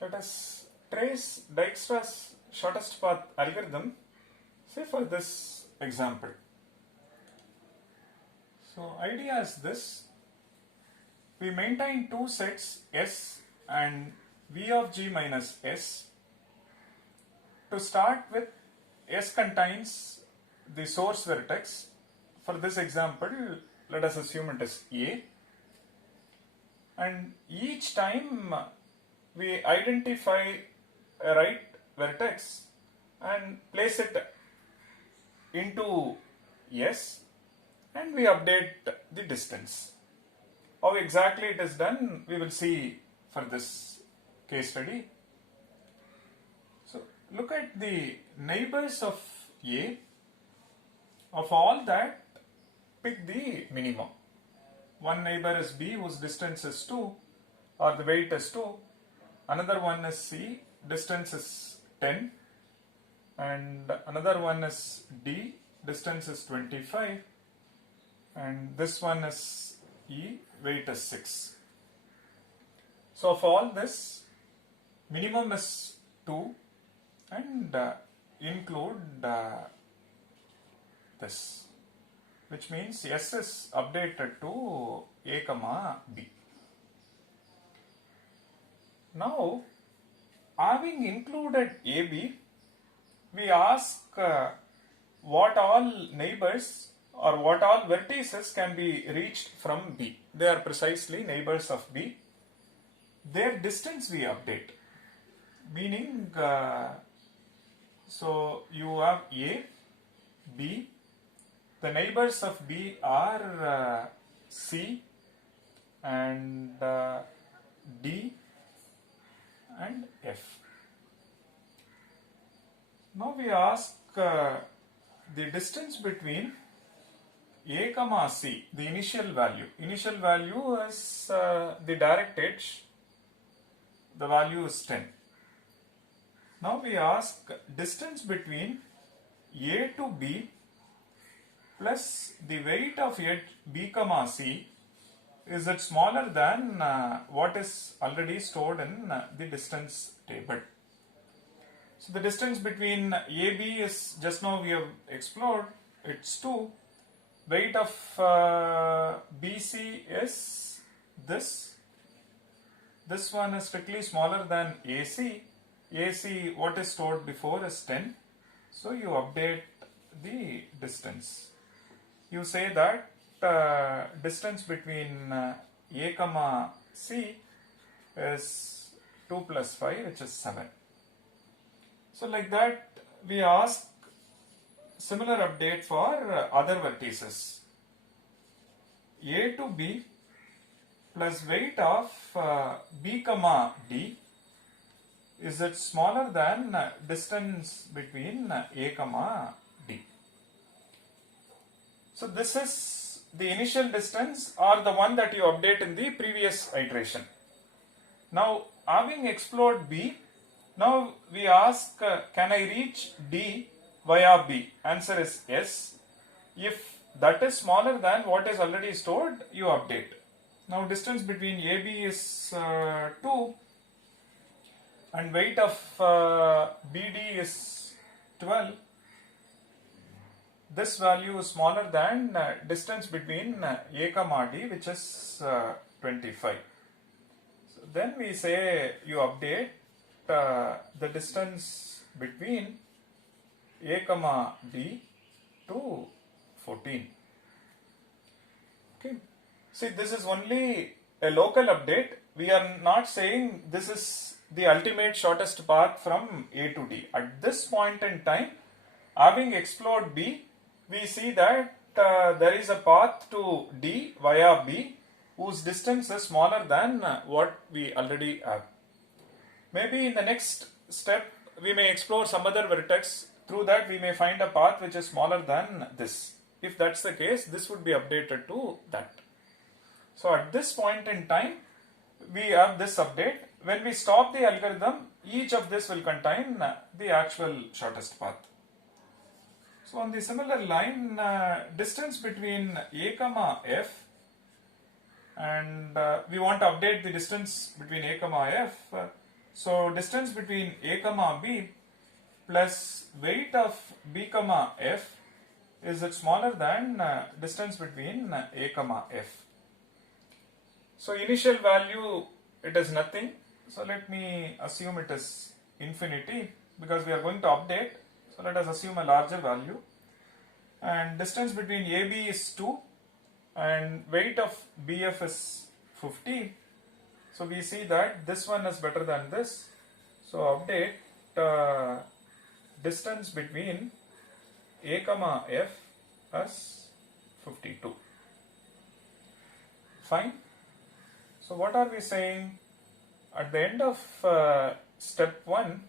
Let us trace Dijkstra's shortest path algorithm, say for this example. So idea is this: we maintain two sets S and V of G minus S. To start with, S contains the source vertex. For this example, let us assume it is A. And each time we identify a right vertex and place it into S, and we update the distance. How exactly it is done, we will see for this case study. So look at the neighbors of A. Of all that, pick the minimum. One neighbor is B, whose distance is 2, or the weight is 2. Another one is C, distance is 10. And another one is D, distance is 25. And this one is E, weight is 6. So of all this, minimum is 2 and include this, which means S is updated to A comma B. Now, having included AB, we ask what all neighbors or what all vertices can be reached from B. They are precisely neighbors of B. Their distance we update, meaning so you have A, B. The neighbors of B are C and D and F. Now we ask the distance between A comma C, the initial value. Initial value is the direct edge. The value is 10. Now we ask distance between A to B plus the weight of edge B comma C, is it smaller than what is already stored in the distance table. So the distance between AB is, just now we have explored, it's 2. Weight of BC is this. This one is strictly smaller than AC. AC, what is stored before, is 10. So you update the distance. You say that distance between A comma C is 2 plus 5, which is 7. So like that, we ask similar update for other vertices. A to B plus weight of B comma D, is it smaller than distance between A comma D. So this is the initial distance or the one that you update in the previous iteration. Now having explored B, now we ask can I reach D via B? Answer is yes. If that is smaller than what is already stored, you update. Now distance between AB is 2 and weight of BD is 12. This value is smaller than distance between A comma D, which is 25. So then we say you update the distance between A comma D to 14. Okay. See, this is only a local update. We are not saying this is the ultimate shortest path from A to D. At this point in time, having explored B, we see that there is a path to D via B whose distance is smaller than what we already have. Maybe in the next step we may explore some other vertex. Through that we may find a path which is smaller than this. If that's the case, this would be updated to that. So at this point in time, we have this update. When we stop the algorithm, each of this will contain the actual shortest path. So on the similar line, distance between A comma F, and we want to update the distance between A comma F. So distance between A comma B plus weight of B comma F is it smaller than distance between A comma F. So initial value, it is nothing. So let me assume it is infinity because we are going to update. So let us assume a larger value. And distance between AB is 2 and weight of BF is 50. So we see that this one is better than this. So update distance between A comma F as 52. Fine. So what are we saying? At the end of step 1,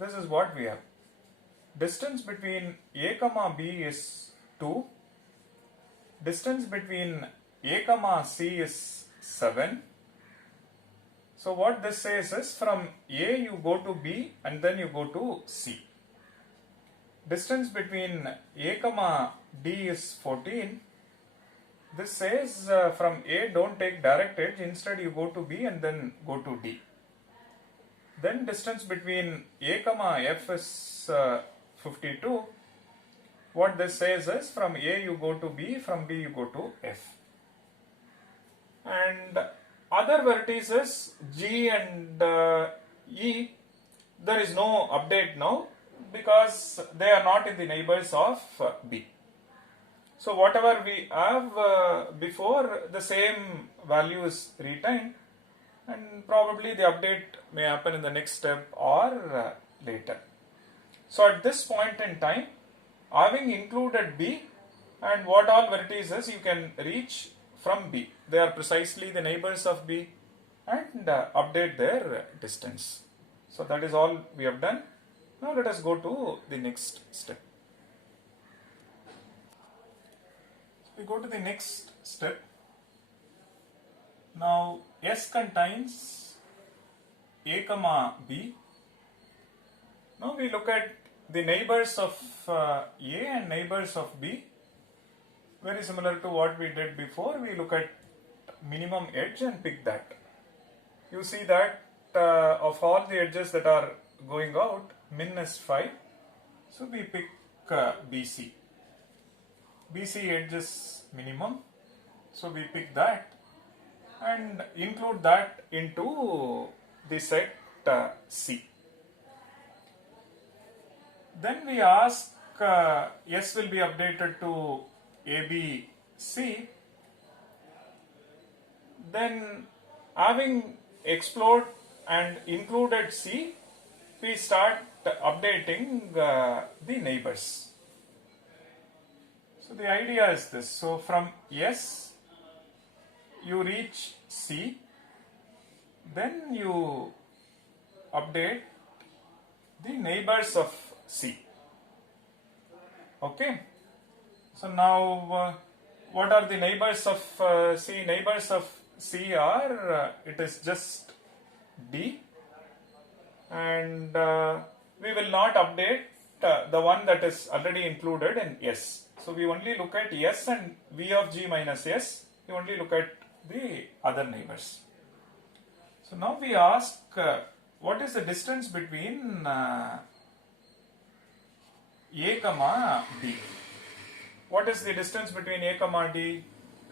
this is what we have. Distance between A comma B is 2. Distance between A comma C is 7. So what this says is from A you go to B and then you go to C. Distance between A comma D is 14. This says from A don't take direct edge, instead you go to B and then go to D. Then distance between A comma F is 52. What this says is from A you go to B, from B you go to F. And other vertices G and E, there is no update now because they are not in the neighbors of B. So whatever we have before, the same value is retained, and probably the update may happen in the next step or later. So at this point in time, having included B and what all vertices you can reach from B, they are precisely the neighbors of B, and update their distance. So that is all we have done. Now let us go to the next step. We go to the next step. Now S contains A comma B. Now we look at the neighbors of A and neighbors of B. Very similar to what we did before. We look at minimum edge and pick that. You see that of all the edges that are going out, min is 5. So we pick BC. BC edge is minimum, so we pick that and include that into the set C. Then we ask S will be updated to ABC. Then having explored and included C, we start updating the neighbors. So the idea is this. So from S you reach C, then you update the neighbors of C. Okay. So now what are the neighbors of C? Neighbors of C are, it is just D, and we will not update the one that is already included in S. So we only look at S and V of G minus S, we only look at the other neighbors. So now we ask what is the distance between A comma D? What is the distance between A comma D?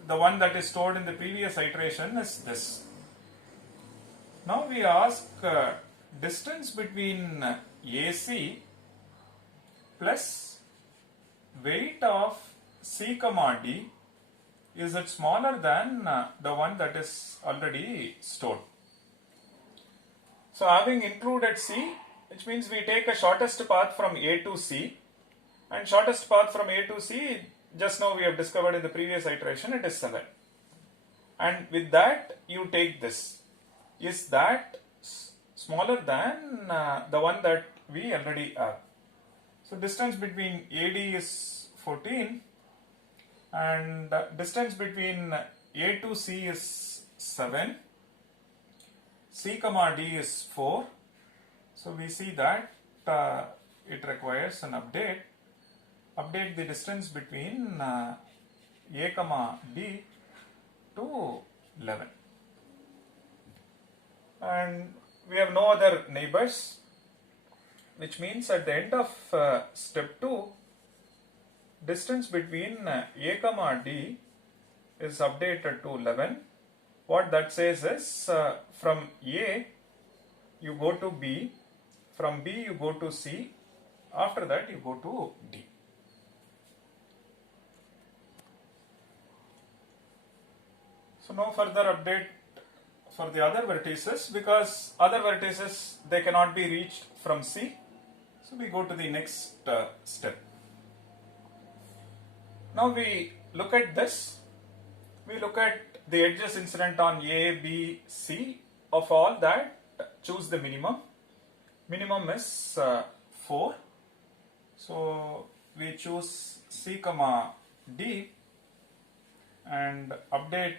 The one that is stored in the previous iteration is this. Now we ask distance between AC plus weight of C comma D, is it smaller than the one that is already stored? So having included C, which means we take a shortest path from A to C, and shortest path from A to C, just now we have discovered in the previous iteration, it is 7. And with that you take this. Is that smaller than the one that we already have? So distance between AD is 14 and distance between A to C is 7. C comma D is 4. So we see that it requires an update. Update the distance between A comma D to 11. And we have no other neighbors, which means at the end of step 2, distance between A comma D is updated to 11. What that says is from A you go to B, from B you go to C, after that you go to D. So no further update for the other vertices, because other vertices they cannot be reached from C. So we go to the next step. Now we look at this. We look at the edges incident on A, B, C. Of all that, choose the minimum. Minimum is 4. So we choose C comma D and update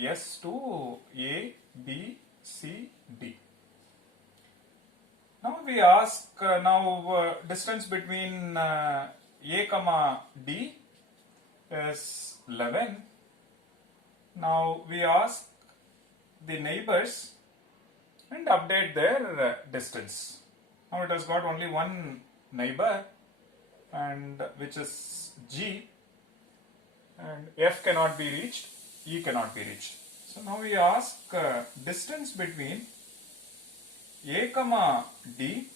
S to A, B, C, D. Now we ask distance between A comma D is 11. Now we ask the neighbors and update their distance. Now it has got only one neighbor, and which is G, and F cannot be reached, E cannot be reached. So now we ask distance between A comma D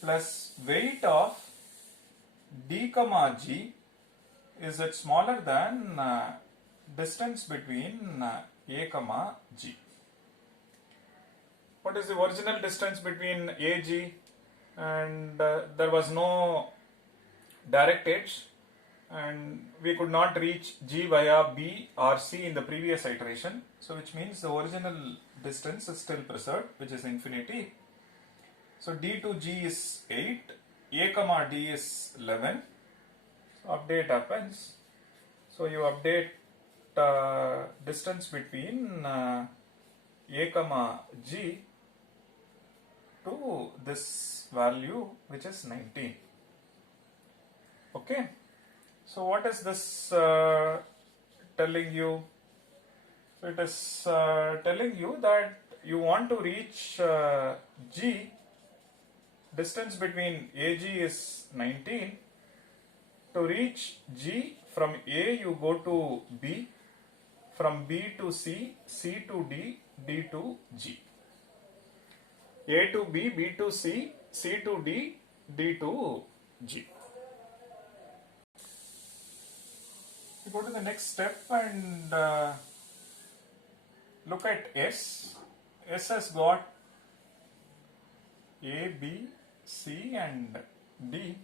plus weight of D comma G, is it smaller than distance between A comma G? What is the original distance between AG, and there was no direct edge, and we could not reach G via B or C in the previous iteration, so which means the original distance is still preserved, which is infinity. So D to G is 8, A comma D is 11. So update happens. So you update distance between A comma G to this value, which is 19. Okay. So what is this telling you? So it is telling you that you want to reach G. Distance between AG is 19. To reach G, from A you go to B, from B to C, C to D, D to G. A to B, B to C, C to D, D to G. We go to the next step and look at S. S has got A, B, C and D.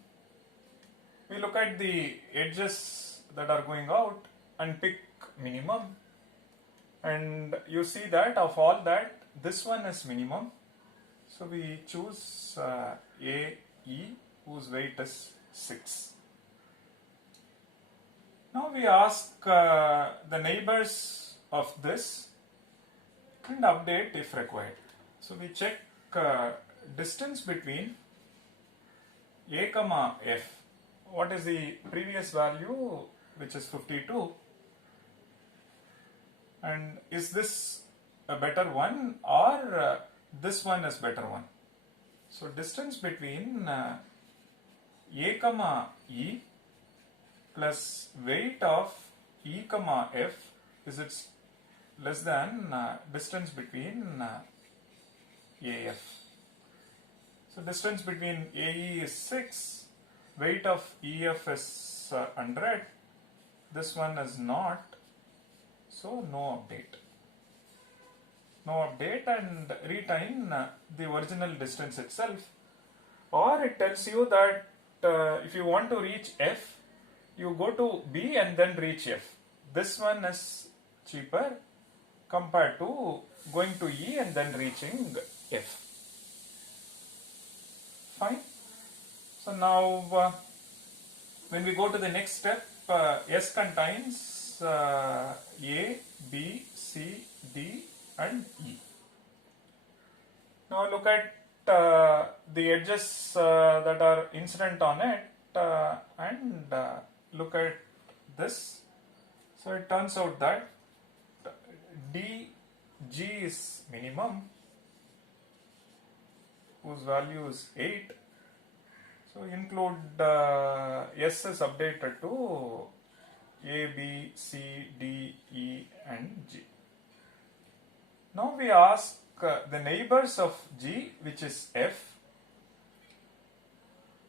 We look at the edges that are going out and pick minimum, and you see that of all that, this one is minimum. So we choose A, E, whose weight is 6. Now we ask the neighbors of this and update if required. So we check distance between A comma F. What is the previous value, which is 52, and is this a better one, or this one is better one? So distance between A comma E plus weight of E comma F, is it less than distance between AF? So distance between AE is 6, weight of EF is 100, this one is not, so no update. No update, and retain the original distance itself. Or it tells you that if you want to reach F, you go to B and then reach F. This one is cheaper compared to going to E and then reaching F. Fine. So now when we go to the next step, S contains A, B, C, D and E. Now look at the edges that are incident on it and look at this. So it turns out that D, G is minimum, whose value is 8. So include S is updated to A, B, C, D, E and G. Now we ask the neighbors of G, which is F.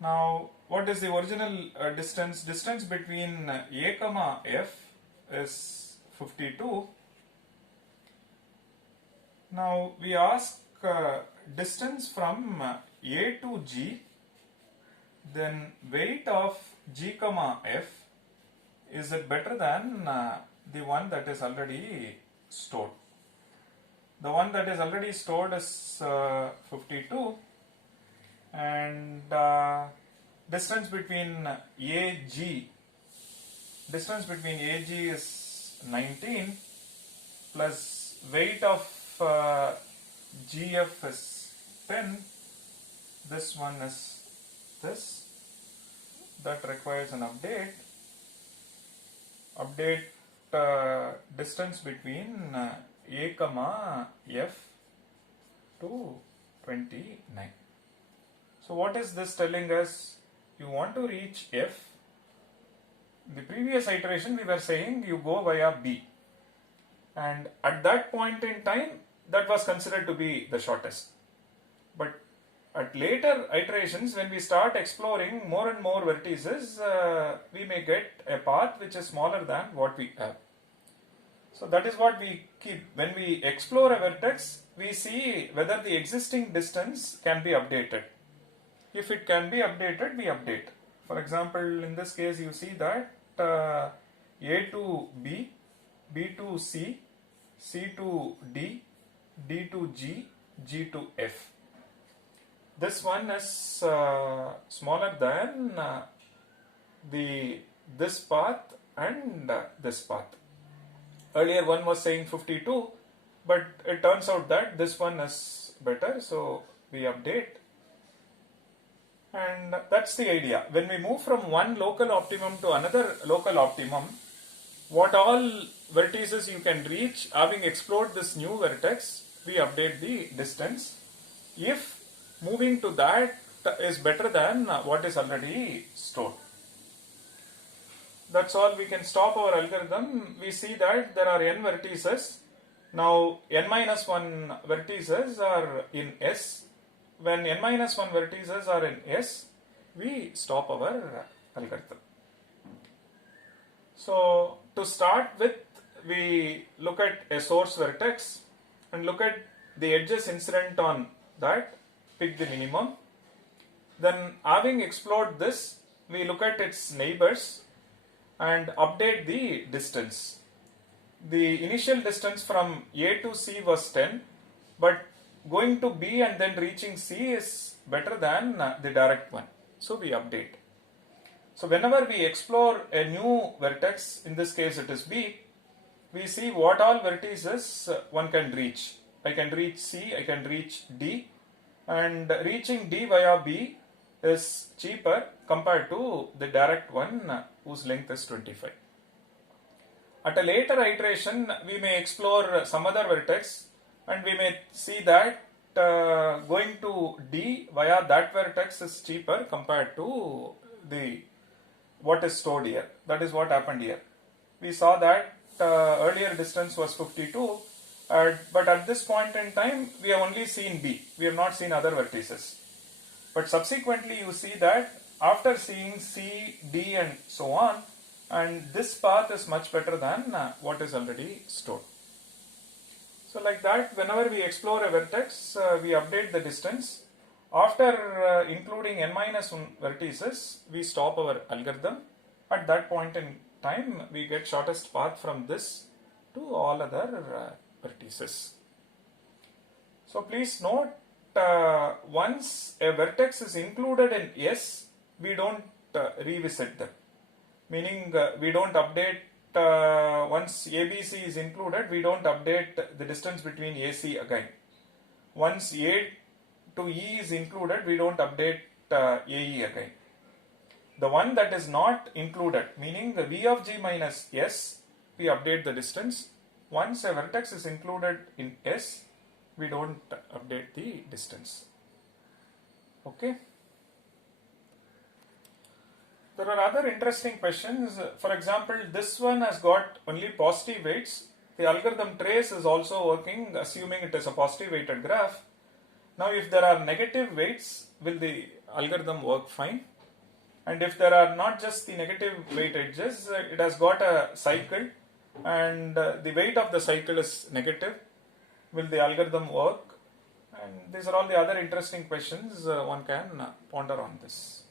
Now what is the original distance? Distance between A comma F is 52. Now we ask distance from A to G, then weight of G comma F, is it better than the one that is already stored? The one that is already stored is 52, and distance between AG is 19, plus weight of GF is 10. This one is this. That requires an update. Distance between A comma F to 29. So what is this telling us? You want to reach F. The previous iteration we were saying you go via B, and at that point in time that was considered to be the shortest. But at later iterations, when we start exploring more and more vertices, we may get a path which is smaller than what we have. So that is what we keep. When we explore a vertex, we see whether the existing distance can be updated. If it can be updated, we update. For example, in this case, you see that A to B, B to C, C to D, D to G, G to F. This one is smaller than this path and this path. Earlier one was saying 52, but it turns out that this one is better, so we update. And that's the idea. When we move from one local optimum to another local optimum, what all vertices you can reach, having explored this new vertex, we update the distance. If moving to that is better than what is already stored. That's all. We can stop our algorithm. We see that there are n vertices. Now n minus 1 vertices are in S. When n minus 1 vertices are in S, we stop our algorithm. So to start with, we look at a source vertex and look at the edges incident on that, pick the minimum. Then having explored this, we look at its neighbors and update the distance. The initial distance from A to C was 10, but going to B and then reaching C is better than the direct one. So we update. So whenever we explore a new vertex, in this case it is B, we see what all vertices one can reach. I can reach C, I can reach D, and reaching D via B is cheaper compared to the direct one whose length is 25. At a later iteration, we may explore some other vertex and we may see that going to D via that vertex is cheaper compared to the what is stored here. That is what happened here. We saw that earlier distance was 52, but at this point in time we have only seen B. We have not seen other vertices. But subsequently you see that after seeing C, D and so on, and this path is much better than what is already stored. So like that, whenever we explore a vertex, we update the distance. After including n minus 1 vertices, we stop our algorithm. At that point in time, we get shortest path from this to all other vertices. So please note, once a vertex is included in S, we don't revisit them. Meaning we don't update, once ABC is included, we don't update the distance between AC again. Once A to E is included, we don't update AE again. The one that is not included, meaning the V of G minus S, we update the distance. Once a vertex is included in S, we don't update the distance. Okay. There are other interesting questions. For example, this one has got only positive weights. The algorithm trace is also working assuming it is a positive weighted graph. Now, if there are negative weights, will the algorithm work fine? And if there are not just the negative weight edges, it has got a cycle and the weight of the cycle is negative. Will the algorithm work? And these are all the other interesting questions one can ponder on this.